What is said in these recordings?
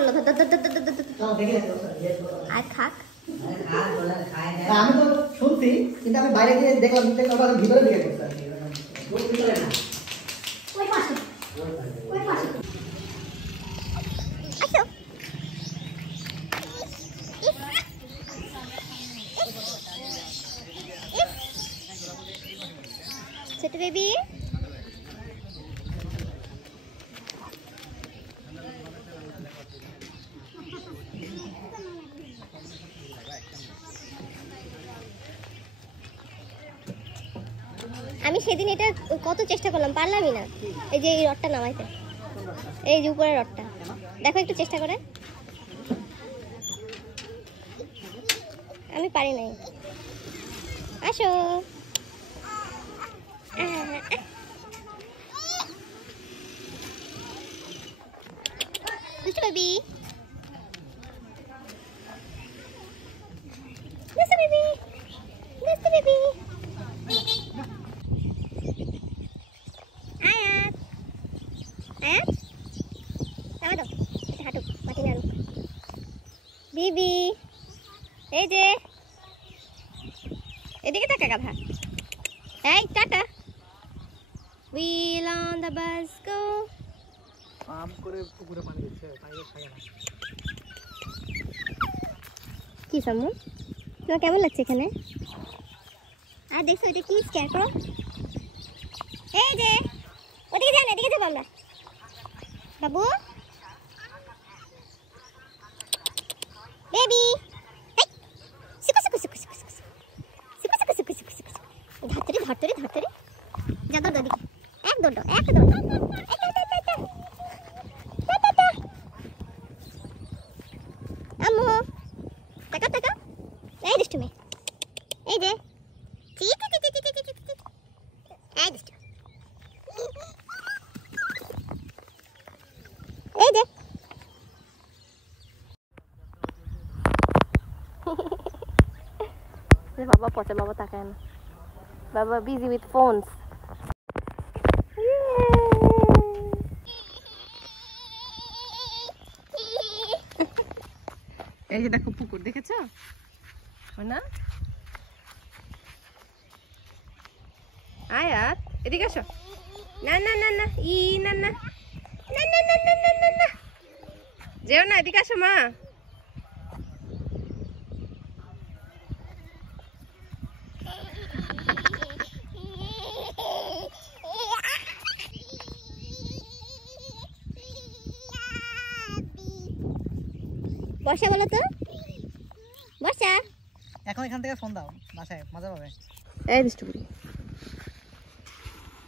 করলো ধর ধর ধর ধর ধর ধর চলো দেখে আর খাক আমি তো শুনছি কিন্তু আমি বাইরে গিয়ে দেখলাম আবার ভিতরে দিকে করতে ওই পাশে আসো ছোট বেবি আমি সেদিন এটা কত চেষ্টা করলাম পারলামই না এই যে এই রডটা নামাইতে এই যে উপরের রডটা দেখো একটু চেষ্টা করে আমি পারি নাই আসো দুষ্টু বেবি দুষ্টু বেবি দুষ্টু বেবি আয়াত আয়াত নামা দাও এটা হাঁটুক মাটি নাড়ুক বিবি এই যে এদিকে তাকা গাধা এই tata wheel on the bus go pump করে পুকুরে পানি দিচ্ছে বাইরে খায় না কি সামু তোমার কেমন লাগছে এখানে আর দেখছো এটা কি স্ক্যার করো এই যে ওদিকে যান এদিকে যাবো আমরা বাবু বেবি ধরতরে যা দৌড় দিকে এক দৌড় আম্মু টাকা এই দুষ্টু মেয়ে এই যে এই দুষ্টু এই যে বাবা পচে বাবা তাকায় না বাবা বিজি উইথ ফোনস এই যে দেখো পুকুর দেখেছো না আয়াত এদিকে আসো না না না না ই না না না না না না না না যেও না এদিকে আসো মা বর্ষা বলো তো বর্ষা এখন এখান থেকে ফোন দাও বাসায় মজা পাবে এই দুষ্টু বুড়ি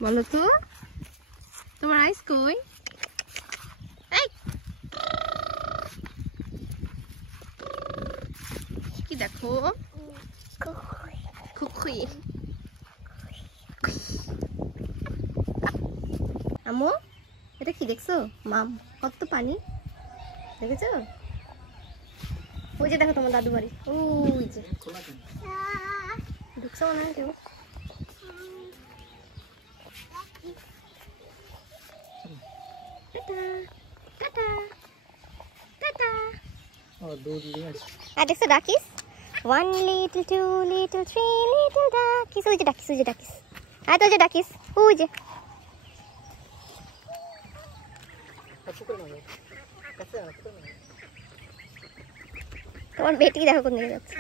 বলো তো তোমার আইস কই এই কি দেখো খুখুই আম্মু এটা কি দেখছো মাম কত পানি দেখেছো ওই যে দেখো তোমার দাদু বাড়ি ওই যে ঢুকছো না কেউ টাটা টাটা আর দেখছো ডাকিস 1 little 2 little 3 little ডাকিস ওই যে ডাকিস আর তো যে ডাকিস ওই যে তোমার বেটি দেখো কোন দিকে যাচ্ছে